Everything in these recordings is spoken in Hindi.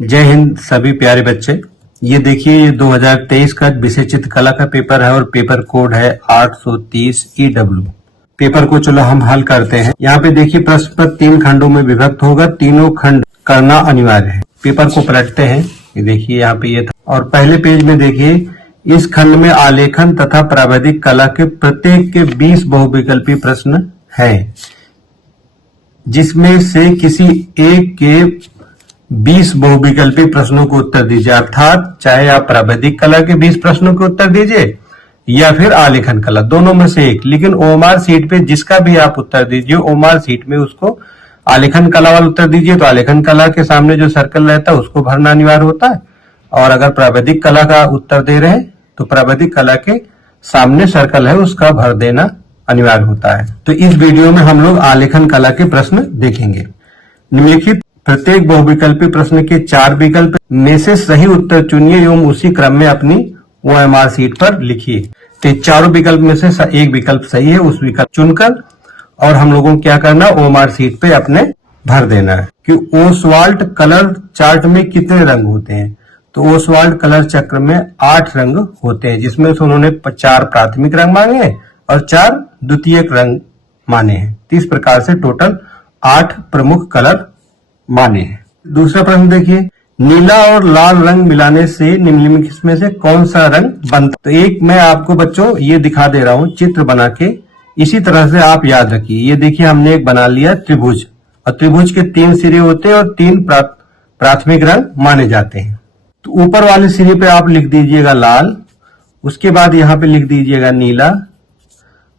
जय हिंद सभी प्यारे बच्चे। ये देखिए, ये 2023 का विषय चित्रकला का पेपर है और पेपर कोड है 830 EW। पेपर को चलो हम हल करते हैं। यहाँ पे देखिए, प्रश्न पत्र 3 खंडों में विभक्त होगा, तीनों खंड करना अनिवार्य है। पेपर को पलटते हैं। ये देखिए, यहाँ पे ये था और पहले पेज में देखिए, इस खंड में आलेखन तथा प्रावैधिक कला के प्रत्येक के 20 बहुविकल्पी प्रश्न है, जिसमें से किसी एक के 20 बहुविकल्पी प्रश्नों को उत्तर दीजिए। अर्थात चाहे आप प्रावैधिक कला के 20 प्रश्नों के उत्तर दीजिए या फिर आलेखन कला, दोनों में से एक। लेकिन ओएमआर सीट पे जिसका भी आप उत्तर दीजिए, ओएमआर सीट में उसको आलेखन कला वाला उत्तर दीजिए तो आलेखन कला के सामने जो सर्कल रहता है उसको भरना अनिवार्य होता है। और अगर प्रावैधिक कला का उत्तर दे रहे हैं तो प्रावैधिक कला के सामने सर्कल है उसका भर देना अनिवार्य होता है। तो इस वीडियो में हम लोग आलेखन कला के प्रश्न देखेंगे। निम्नलिखित प्रत्येक बहुविकल्पी प्रश्न के 4 विकल्प में से सही उत्तर चुनिए एवं उसी क्रम में अपनी ओएमआर सीट पर लिखिए। तो चारों विकल्प में से एक विकल्प सही है, उस विकल्प चुनकर और हम लोगों को क्या करना, ओएमआर सीट पे अपने भर देना है। कि ओसवाल्ट कलर चार्ट में कितने रंग होते हैं? तो ओसवाल्ट कलर चक्र में 8 रंग होते हैं, जिसमें से उन्होंने 4 प्राथमिक रंग मांगे हैं और 4 द्वितीयक रंग माने हैं। तो इस प्रकार से टोटल 8 प्रमुख कलर माने हैं। दूसरा प्रश्न देखिए, नीला और लाल रंग मिलाने से निम्नलिखित में से कौन सा रंग बनता? तो एक मैं आपको बच्चों ये दिखा दे रहा हूं चित्र बना के, इसी तरह से आप याद रखिए। ये देखिए, हमने एक बना लिया त्रिभुज, और त्रिभुज के 3 सिरे होते हैं और 3 प्राथमिक रंग माने जाते हैं। तो ऊपर वाले सिरे पे आप लिख दीजिएगा लाल, उसके बाद यहाँ पे लिख दीजिएगा नीला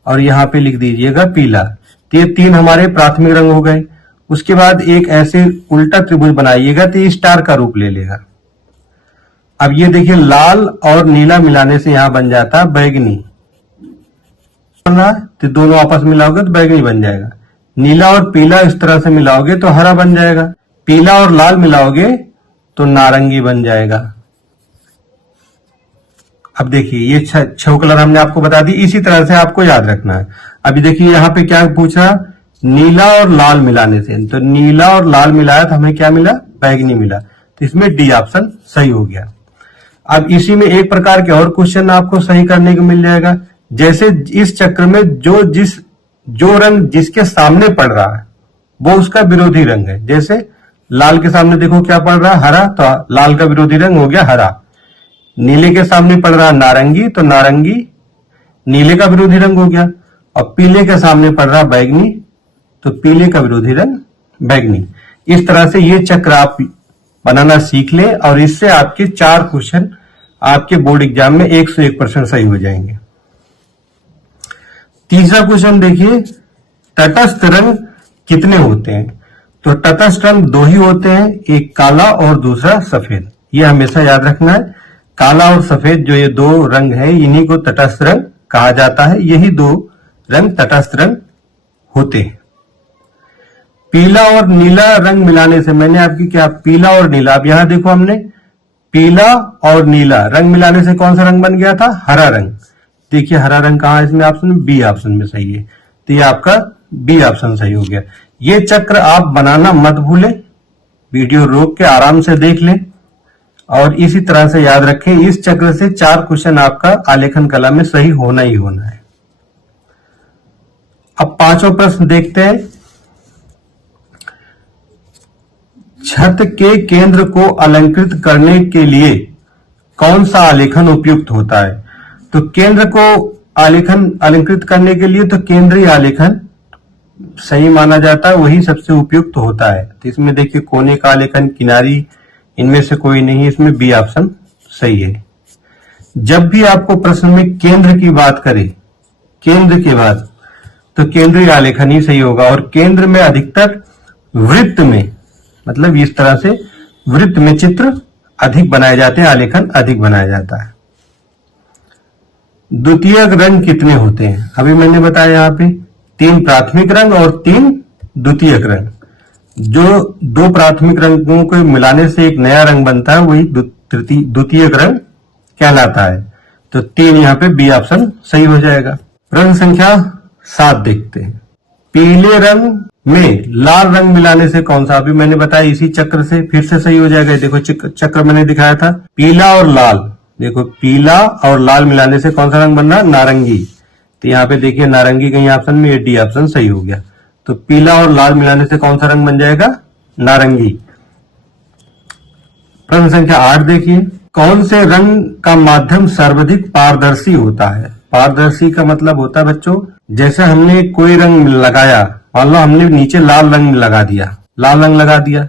और यहाँ पे लिख दीजिएगा पीला। तो ये 3 हमारे प्राथमिक रंग हो गए। उसके बाद एक ऐसे उल्टा त्रिभुज बनाइएगा तो ये स्टार का रूप ले लेगा। अब ये देखिए, लाल और नीला मिलाने से यहां बन जाता है बैगनी, तो दोनों आपस में मिलाओगे तो बैगनी बन जाएगा। नीला और पीला इस तरह से मिलाओगे तो हरा बन जाएगा। पीला और लाल मिलाओगे तो नारंगी बन जाएगा। अब देखिए, ये 6 कलर हमने आपको बता दी, इसी तरह से आपको याद रखना है। अभी देखिए, यहाँ पे क्या पूछा, नीला और लाल मिलाने से, तो नीला और लाल मिलाया तो हमें क्या मिला, बैगनी मिला। तो इसमें डी ऑप्शन सही हो गया। अब इसी में एक प्रकार के और क्वेश्चन आपको सही करने को मिल जाएगा। जैसे इस चक्र में जो रंग जिसके सामने पड़ रहा है वो उसका विरोधी रंग है। जैसे लाल के सामने देखो क्या पड़ रहा है, हरा, तो लाल का विरोधी रंग हो गया हरा। नीले के सामने पड़ रहा है नारंगी, तो नारंगी नीले का विरोधी रंग हो गया। और पीले के सामने पड़ रहा बैगनी, तो पीले का विरोधी रंग बैगनी। इस तरह से ये चक्र आप बनाना सीख लें और इससे आपके 4 क्वेश्चन आपके बोर्ड एग्जाम में 101% सही हो जाएंगे। तीसरा क्वेश्चन देखिए, तटस्थ रंग कितने होते हैं? तो तटस्थ रंग 2 ही होते हैं, एक काला और दूसरा सफेद। ये हमेशा याद रखना है। काला और सफेद जो ये 2 रंग है, इन्हीं को तटस्थ रंग कहा जाता है। यही 2 रंग तटस्थ रंग होते हैं। पीला और नीला रंग मिलाने से, मैंने आपकी क्या, पीला और नीला, अब यहां देखो हमने पीला और नीला रंग मिलाने से कौन सा रंग बन गया था, हरा रंग। देखिए हरा रंग कहां है इसमें, ऑप्शन बी ऑप्शन में सही है। तो ये आपका बी ऑप्शन सही हो गया। ये चक्र आप बनाना मत भूलें, वीडियो रोक के आराम से देख लें और इसी तरह से याद रखें। इस चक्र से 4 क्वेश्चन आपका आलेखन कला में सही होना ही होना है। अब 5वां प्रश्न देखते हैं। छत के केंद्र को अलंकृत करने के लिए कौन सा आलेखन उपयुक्त होता है? तो केंद्र को अलंकृत करने के लिए तो केंद्रीय आलेखन सही माना जाता है, वही सबसे उपयुक्त होता है। तो इसमें देखिए, कोने का आलेखन, किनारी, इनमें से कोई नहीं, इसमें बी ऑप्शन सही है। जब भी आपको प्रश्न में केंद्र की बात करें, केंद्र के बाद, तो केंद्रीय आलेखन ही सही होगा। और केंद्र में अधिकतर वृत्त में, मतलब इस तरह से वृत्त में चित्र अधिक बनाए जाते हैं, आलेखन अधिक बनाया जाता है। द्वितीयक रंग कितने होते हैं? अभी मैंने बताया यहाँ पे 3 प्राथमिक रंग और 3 द्वितीयक रंग। जो 2 प्राथमिक रंगों को मिलाने से एक नया रंग बनता है, वही द्वितीयक रंग कहलाता है। तो 3 यहाँ पे बी ऑप्शन सही हो जाएगा। रंग संख्या 7 देखते हैं। पीले रंग में लाल रंग मिलाने से कौन सा, अभी मैंने बताया इसी चक्र से फिर से सही हो जाएगा। देखो चक्र मैंने दिखाया था, पीला और लाल, देखो पीला और लाल मिलाने से कौन सा रंग बन रहा है, नारंगी। तो यहाँ पे देखिए नारंगी कहीं ऑप्शन में, डी ऑप्शन सही हो गया। तो पीला और लाल मिलाने से कौन सा रंग बन जाएगा, नारंगी। प्रश्न संख्या 8 देखिए, कौन से रंग का माध्यम सर्वाधिक पारदर्शी होता है। पारदर्शी का मतलब होता है बच्चों, जैसे हमने कोई रंग लगाया, मान लो हमने नीचे लाल रंग लगा दिया, लाल रंग लगा दिया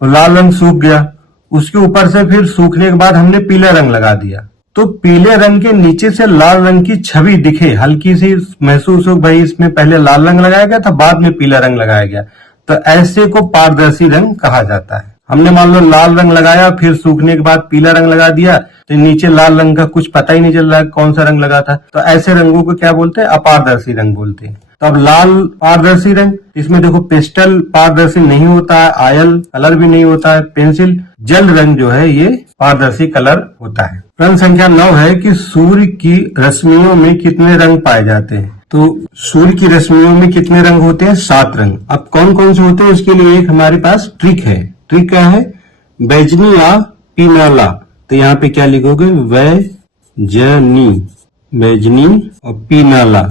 और लाल रंग सूख गया, उसके ऊपर से फिर सूखने के बाद हमने पीला रंग लगा दिया, तो पीले रंग के नीचे से लाल रंग की छवि दिखे, हल्की सी महसूस हो, भाई इसमें पहले लाल रंग लगाया गया था, बाद में पीला रंग लगाया गया, तो ऐसे को पारदर्शी रंग कहा जाता है। हमने मान लो लाल रंग लगाया, फिर सूखने के बाद पीला रंग लगा दिया, तो नीचे लाल रंग का कुछ पता ही नहीं चल रहा है कौन सा रंग लगा था, तो ऐसे रंगों को क्या बोलते हैं, अपारदर्शी रंग बोलते हैं। तो अब लाल पारदर्शी रंग, इसमें देखो पेस्टल पारदर्शी नहीं होता है, आयल कलर भी नहीं होता है, पेंसिल जल रंग जो है ये पारदर्शी कलर होता है। प्रश्न संख्या 9 है कि सूर्य की रश्मियों में कितने रंग पाए जाते हैं। तो सूर्य की रश्मियों में कितने रंग होते हैं, 7 रंग। अब कौन कौन से होते हैं उसके लिए एक हमारे पास ट्रिक है। ट्रिक क्या है, बैजनी या पीनाला। तो यहाँ पे क्या लिखोगे, बैजनी, बैजनी और पीनाला,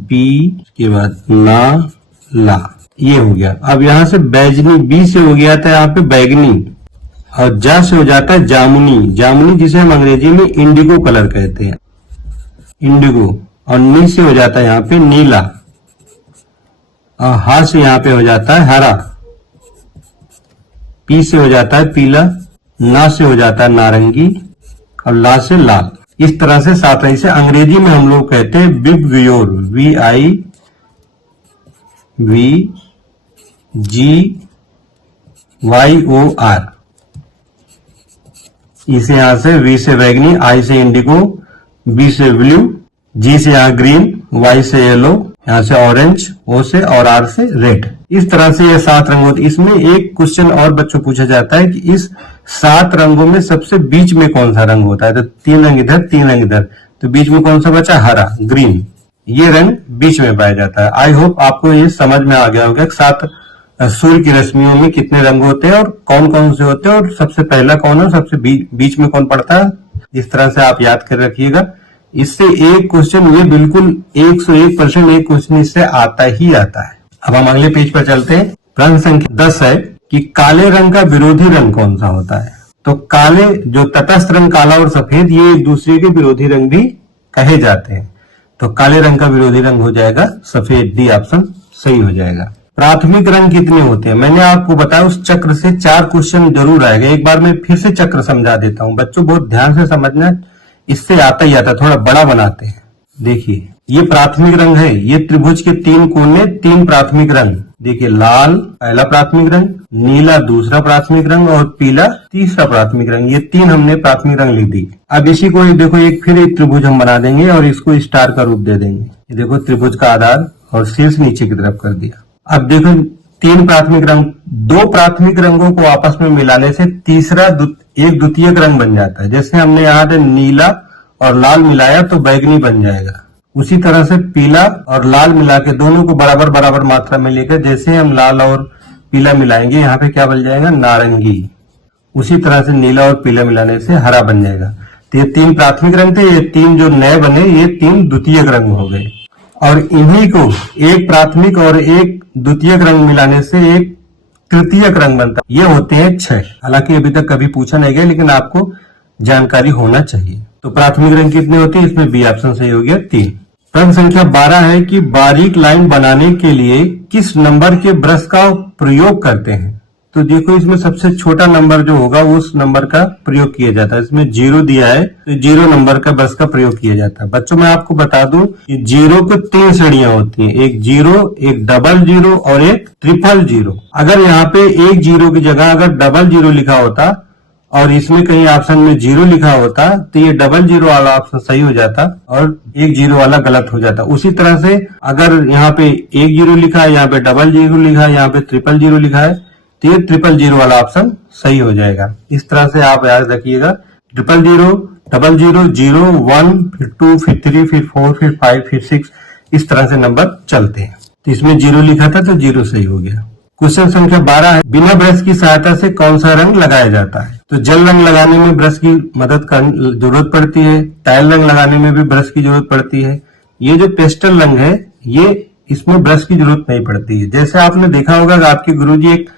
पी के बाद ना ला, ये हो गया। अब यहाँ से बैजनी बी से हो गया था यहाँ पे बैगनी, और जा से हो जाता है जामुनी, जामुनी जिसे हम अंग्रेजी में इंडिगो कलर कहते हैं, इंडिगो। और नी से हो जाता है यहाँ पे नीला, और हा से यहाँ पे हो जाता है हरा, पी से हो जाता है पीला, ना से हो जाता है नारंगी, और ला से लाल। इस तरह से 7 रंग से अंग्रेजी में हम लोग कहते हैं विबग्योर, VIVGYOR। इसे यहां से वी से बैगनी, आई से इंडिगो, बी से ब्लू, जी से यहाँ ग्रीन, वाई से येलो, यहाँ से ऑरेंज, ओ से और आर से रेड। इस तरह से ये 7 रंग होते हैं। इसमें एक क्वेश्चन और बच्चों पूछा जाता है कि इस 7 रंगों में सबसे बीच में कौन सा रंग होता है। तो 3 रंग इधर 3 रंग इधर, तो बीच में कौन सा बचा, हरा, ग्रीन, ये रंग बीच में पाया जाता है। आई होप आपको ये समझ में आ गया होगा 7 सूर्य की रश्मियों में कितने रंग होते हैं और कौन कौन से होते हैं, और सबसे पहला कौन है, सबसे बीच में कौन पड़ता है। इस तरह से आप याद कर रखिएगा। इससे एक क्वेश्चन, ये बिल्कुल 101% एक क्वेश्चन इससे आता ही आता है। अब हम अगले पेज पर चलते हैं। प्रश्न संख्या 10 है कि काले रंग का विरोधी रंग कौन सा होता है। तो काले जो तटस्थ रंग काला और सफेद, ये एक दूसरे के विरोधी रंग भी कहे जाते हैं। तो काले रंग का विरोधी रंग हो जाएगा सफेद, डी ऑप्शन सही हो जाएगा। प्राथमिक रंग कितने होते हैं, मैंने आपको बताया उस चक्र से 4 क्वेश्चन जरूर आएगा। एक बार मैं फिर से चक्र समझा देता हूं बच्चों, बहुत ध्यान से समझना, इससे आता ही आता, थोड़ा बड़ा बनाते हैं। देखिए ये प्राथमिक रंग है, ये त्रिभुज के 3 कोने 3 प्राथमिक रंग। देखिए लाल पहला प्राथमिक रंग, नीला दूसरा प्राथमिक रंग और पीला तीसरा प्राथमिक रंग, ये 3 हमने प्राथमिक रंग लिख दी। अब इसी को देखो फिर एक त्रिभुज हम बना देंगे और इसको स्टार का रूप दे देंगे। ये देखो त्रिभुज का आधार और शीर्ष नीचे की तरफ कर दिया। अब देखो 3 प्राथमिक रंग, 2 प्राथमिक रंगों को आपस में मिलाने से तीसरा एक द्वितीयक रंग बन जाता है। जैसे हमने यहाँ पे नीला और लाल मिलाया तो बैगनी बन जाएगा। उसी तरह से पीला और लाल मिला के दोनों को बराबर बराबर मात्रा में लेकर जैसे हम लाल और पीला मिलाएंगे, यहाँ पे क्या बन जाएगा, नारंगी। उसी तरह से नीला और पीला मिलाने से हरा बन जाएगा। तो ये 3 प्राथमिक रंग थे, ये 3 जो नए बने ये 3 द्वितीयक रंग हो गए। और इन्हीं को एक प्राथमिक और एक द्वितीयक रंग मिलाने से एक तृतीयक रंग बनता है, ये होते हैं 6। हालांकि अभी तक कभी पूछा नहीं गया, लेकिन आपको जानकारी होना चाहिए। तो प्राथमिक रंग कितने होते हैं, इसमें बी ऑप्शन सही हो गया 3। प्रश्न संख्या 12 है कि बारीक लाइन बनाने के लिए किस नंबर के ब्रश का प्रयोग करते हैं। तो देखो इसमें सबसे छोटा नंबर जो होगा उस नंबर का प्रयोग किया जाता है। इसमें 0 दिया है तो 0 नंबर का ब्रश का प्रयोग किया जाता है। बच्चों मैं आपको बता दूं कि 0 की 3 श्रेणियां होती हैं, एक 0, एक डबल 0 और एक ट्रिपल 0। अगर यहाँ पे एक 0 की जगह अगर डबल 0 लिखा होता और इसमें कहीं ऑप्शन में 0 लिखा होता तो ये डबल 0 वाला ऑप्शन सही हो जाता और एक 0 वाला गलत हो जाता। उसी तरह से अगर यहाँ पे एक 0 लिखा है, यहाँ पे डबल 0 लिखा है, यहाँ पे ट्रिपल 0 लिखा है, तो ये ट्रिपल 0 वाला ऑप्शन सही हो जाएगा। इस तरह से आप याद रखिएगा, ट्रिपल 0, डबल 0, 0, 1, फिर 2, फिर 3, फिर 4, फिर 5, फिर 6, इस तरह से नंबर चलते हैं। तो इसमें 0 लिखा था तो 0 सही हो गया। क्वेश्चन संख्या 12 है, बिना ब्रश की सहायता से कौन सा रंग लगाया जाता है? तो जल रंग लगाने में ब्रश की मदद का जरूरत पड़ती है, टाइल रंग लगाने में भी ब्रश की जरूरत पड़ती है। ये जो पेस्टल रंग है, ये इसमें ब्रश की जरूरत नहीं पड़ती है। जैसे आपने देखा होगा कि आपके गुरुजी एक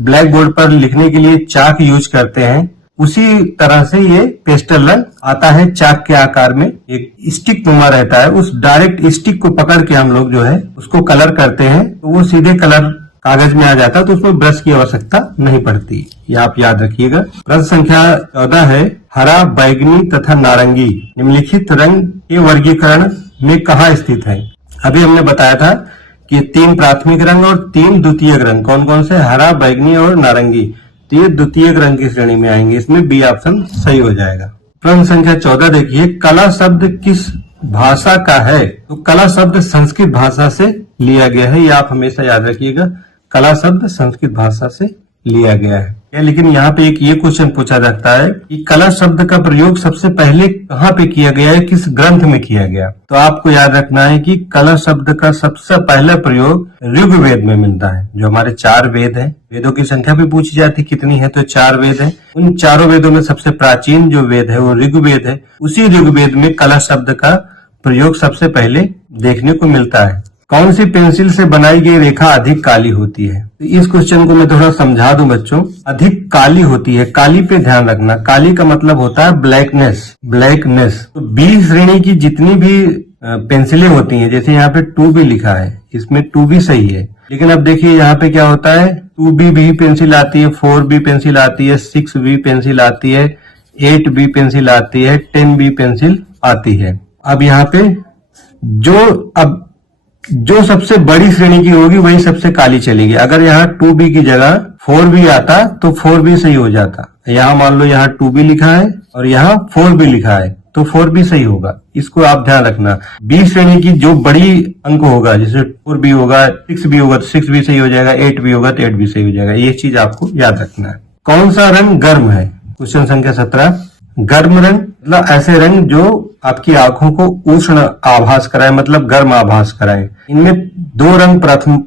ब्लैक बोर्ड पर लिखने के लिए चाक यूज करते हैं, उसी तरह से ये पेस्टल रंग आता है चाक के आकार में, एक स्टिक नुमा रहता है। उस डायरेक्ट स्टिक को पकड़ के हम लोग जो है उसको कलर करते हैं, तो वो सीधे कलर कागज में आ जाता है, तो उसमें ब्रश की आवश्यकता नहीं पड़ती। ये आप याद रखिएगा। प्रश्न संख्या 14 है, हरा, बैगनी तथा नारंगी निम्नलिखित रंग के वर्गीकरण में कहाँ स्थित है? अभी हमने बताया था कि 3 प्राथमिक रंग और 3 द्वितीयक रंग कौन कौन से? हरा, बैगनी और नारंगी। तो ये द्वितीयक रंग की श्रेणी में आएंगे, इसमें बी ऑप्शन सही हो जाएगा। प्रश्न संख्या 14 देखिए, कला शब्द किस भाषा का है? तो कला शब्द संस्कृत भाषा से लिया गया है, ये आप हमेशा याद रखिएगा। कला शब्द संस्कृत भाषा से लिया गया है। लेकिन यहाँ पे एक ये क्वेश्चन पूछा जाता है कि कला शब्द का प्रयोग सबसे पहले कहाँ पे किया गया है, किस ग्रंथ में किया गया? तो आपको याद रखना है कि कला शब्द का सबसे पहला प्रयोग ऋग्वेद में मिलता है। जो हमारे 4 वेद हैं, वेदों की संख्या भी पूछी जाती कितनी है, तो 4 वेद है। उन चारों वेदों में सबसे प्राचीन जो वेद है वो ऋग्वेद है। उसी ऋग्वेद में कला शब्द का प्रयोग सबसे पहले देखने को मिलता है। कौन सी पेंसिल से बनाई गई रेखा अधिक काली होती है? तो इस क्वेश्चन को मैं थोड़ा समझा दूं बच्चों। अधिक काली होती है, काली पे ध्यान रखना। काली का मतलब होता है ब्लैकनेस, ब्लैकनेस। तो बी श्रेणी की जितनी भी पेंसिलें होती हैं, जैसे यहाँ पे 2B लिखा है, इसमें 2B सही है। लेकिन अब देखिए यहाँ पे क्या होता है, 2B भी पेंसिल आती है, 4B पेंसिल आती है, 6B पेंसिल आती है, 8B पेंसिल आती है, 10B पेंसिल आती है। अब यहाँ पे जो सबसे बड़ी श्रेणी की होगी वही सबसे काली चलेगी। अगर यहाँ 2B की जगह 4B आता तो 4B सही हो जाता। यहाँ मान लो यहाँ 2B लिखा है और यहाँ 4B लिखा है, तो 4B सही होगा। इसको आप ध्यान रखना। बी श्रेणी की जो बड़ी अंक होगा, जैसे 4B होगा, 6B होगा तो 6B सही हो जाएगा, 8B होगा तो 8B सही हो जाएगा। ये चीज आपको याद रखना है। कौन सा रंग गर्म है? क्वेश्चन संख्या 17, गर्म रंग मतलब ऐसे रंग जो आपकी आंखों को उष्ण आभास कराए, मतलब गर्म आभास कराए। इनमें 2 रंग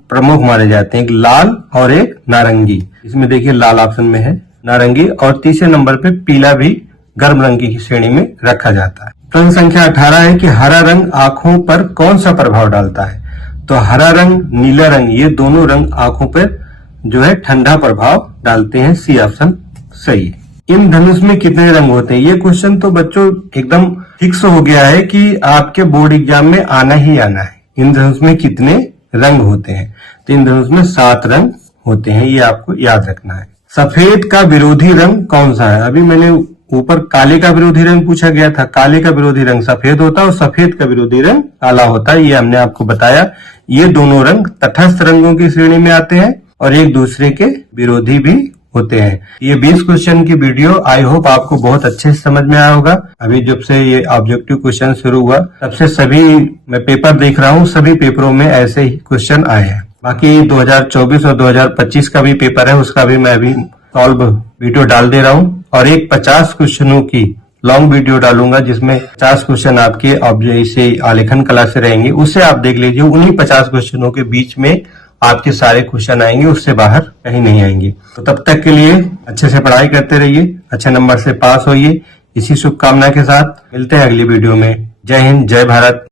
प्रमुख माने जाते हैं, एक लाल और एक नारंगी। इसमें देखिए लाल ऑप्शन में है, नारंगी, और तीसरे नंबर पे पीला भी गर्म रंग की श्रेणी में रखा जाता है। प्रश्न संख्या 18 है कि हरा रंग आंखों पर कौन सा प्रभाव डालता है? तो हरा रंग, नीला रंग, ये दोनों रंग आंखों पर जो है ठंडा प्रभाव डालते हैं। सी ऑप्शन सही है। इंद्रधनुष में कितने रंग होते हैं? ये क्वेश्चन तो बच्चों एकदम फिक्स हो गया है कि आपके बोर्ड एग्जाम में आना ही आना है। इंद्रधनुष में कितने रंग होते हैं? तो इंद्रधनुष में 7 रंग होते हैं, ये आपको याद रखना है। सफेद का विरोधी रंग कौन सा है? अभी मैंने ऊपर काले का विरोधी रंग पूछा गया था। काले का विरोधी रंग सफेद होता है और सफेद का विरोधी रंग काला होता है, ये हमने आपको बताया। ये दोनों रंग तटस्थ रंगों की श्रेणी में आते हैं और एक दूसरे के विरोधी भी होते हैं। ये 20 क्वेश्चन की वीडियो आई होप आपको बहुत अच्छे से समझ में आया होगा। अभी जब से ये ऑब्जेक्टिव क्वेश्चन शुरू हुआ तब से सभी मैं पेपर देख रहा हूँ, सभी पेपरों में ऐसे ही क्वेश्चन आए हैं। बाकी 2024 और 2025 का भी पेपर है, उसका भी मैं अभी सॉल्व वीडियो डाल दे रहा हूँ, और एक 50 क्वेश्चनों की लॉन्ग वीडियो डालूंगा जिसमें 50 क्वेश्चन आपके से आलेखन कला से रहेंगे। उससे आप देख लीजिए, उन्हीं 50 क्वेश्चनों के बीच में आपके सारे क्वेश्चन आएंगे, उससे बाहर कहीं नहीं आएंगे। तो तब तक के लिए अच्छे से पढ़ाई करते रहिए, अच्छे नंबर से पास होइए। इसी शुभकामना के साथ मिलते हैं अगली वीडियो में। जय हिंद, जय भारत।